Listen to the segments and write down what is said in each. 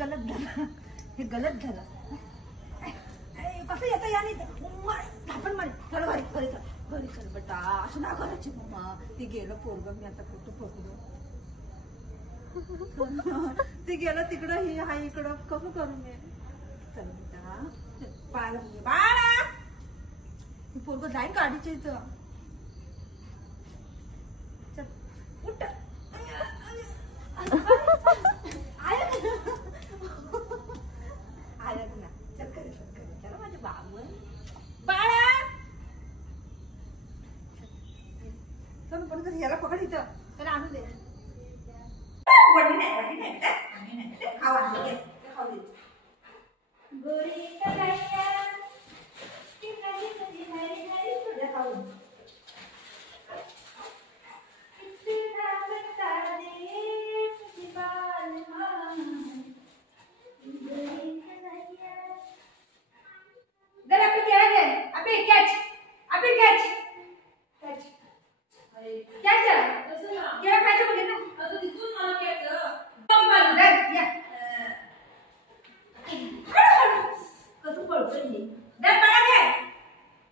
गलत झालं, हे गलत झालं. कसं येतं याने आपण मार चल घरी चल बेटा, असं ना करायची मम्मा. ते गेलं पोरग, मी आता कुठं पकडू. ते गेलं तिकडं, ही हा इकडं, कसं करू मी. चल बेटा बाळा, पोरग जाईन गाडीच्या इथं. चल उठ. याला पकड इथं, त्याला आणून दे. वडी नाही खाऊ आणून दे, खाऊ दे. गोरी कलाया की नाही कधी हरी हरी तुझ्या खाऊ. किती लागता दे तुझी बाल मान गोरी कलाया. जर आपण केला दे, आपण कॅच केला पाहिजे बोले ना. आता तिथून मला घ्यायचं कंपाल दर या. कसं पळतोय हे. दर बाळा दे.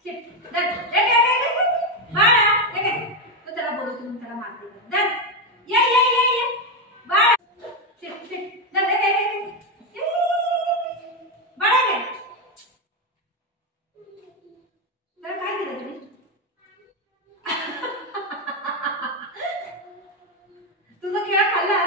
शिट दर दे बाळा दे. तो त्याला बोलवतो म्हणून त्याला मारते. दर ये बाळा. शिट दर दे बाळा दे. तर काय केलं तुम्ही. तुझा खेळ खाल्ला.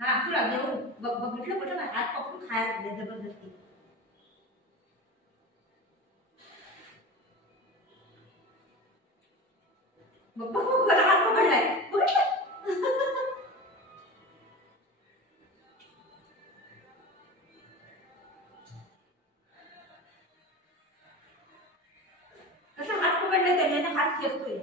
हा तुला देऊ बघितलं कुठं ना हात पकडून खायला लागले जबरदस्ती. हात पकडलाय कसा हात पकडलाय त्याने, हात खेळतोय.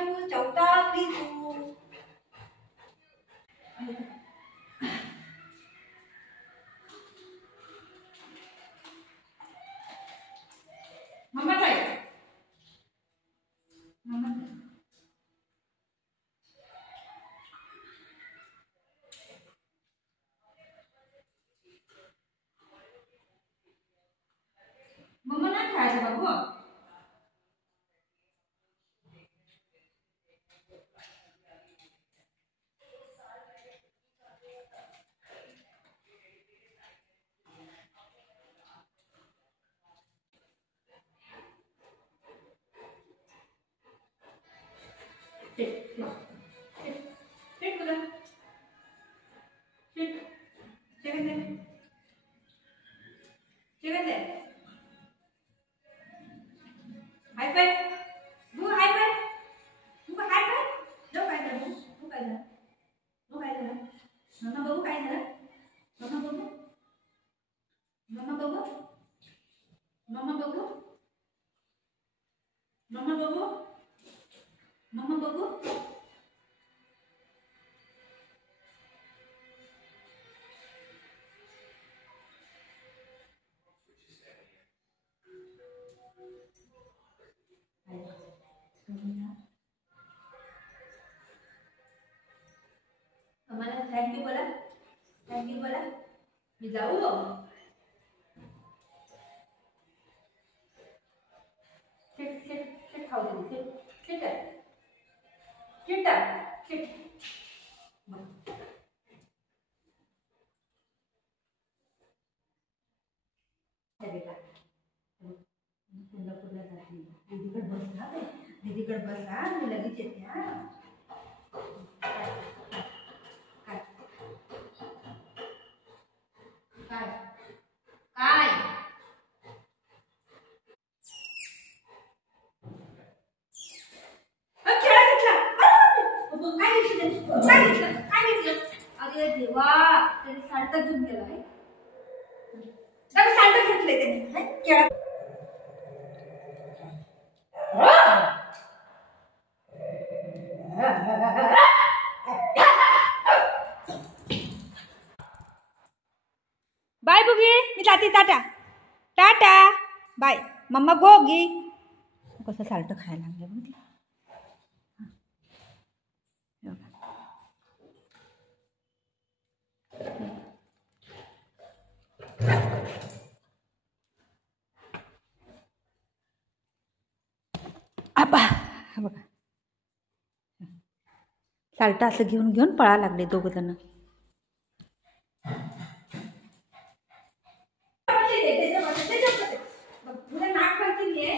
तू चौथा तू. मम्मा काय मम्मा नाही खायचं बाबू. हाय बाय बू हाय बाय बू हाय बाय. नो काय झालं बू काय झालं. नो काय झालं. मम्मा बघू काय झालं. मम्मा बघू मम्मा बघू मम्मा बघू मम्मा बघू मम्मा बघू. आम्हाला थँक्यू बोला. थँक्यू बोला. मी जाऊ. शिट शिट शिट खाऊ दे शिट शिट शिट शिट बेटा पुन्हा जाते दीदीकडे बस ना दीदीकडे बस हा मी लगेच येते हा काय काय काय खेळा घेतला काय घेतलं काय घेतलं काय घेतलं अरे देवा त्याने साल्ट घेऊन गेला आहे त्याने साल्ट घेतले त्याने खेळा बाय बुगी मी जाते टाटा टाटा बाय मम्मा गोगी कसं साल्ट खायला लागलं बघ आबा हा बघा साल्ट असं घेऊन घेऊन पळा लागले दोघं जण नाक करते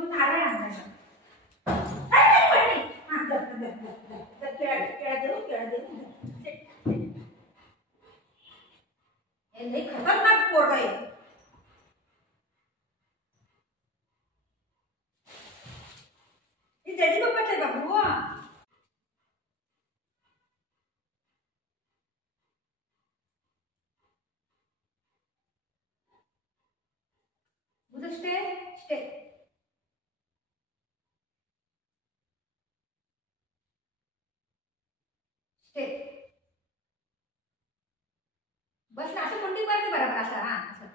नारळ आणायला खतरनाक पोरग आहे जडी बाप्पाचे बाबू उधर स्टे स्टे स्टे बस असं कोणती करते बरोबर असं हा असं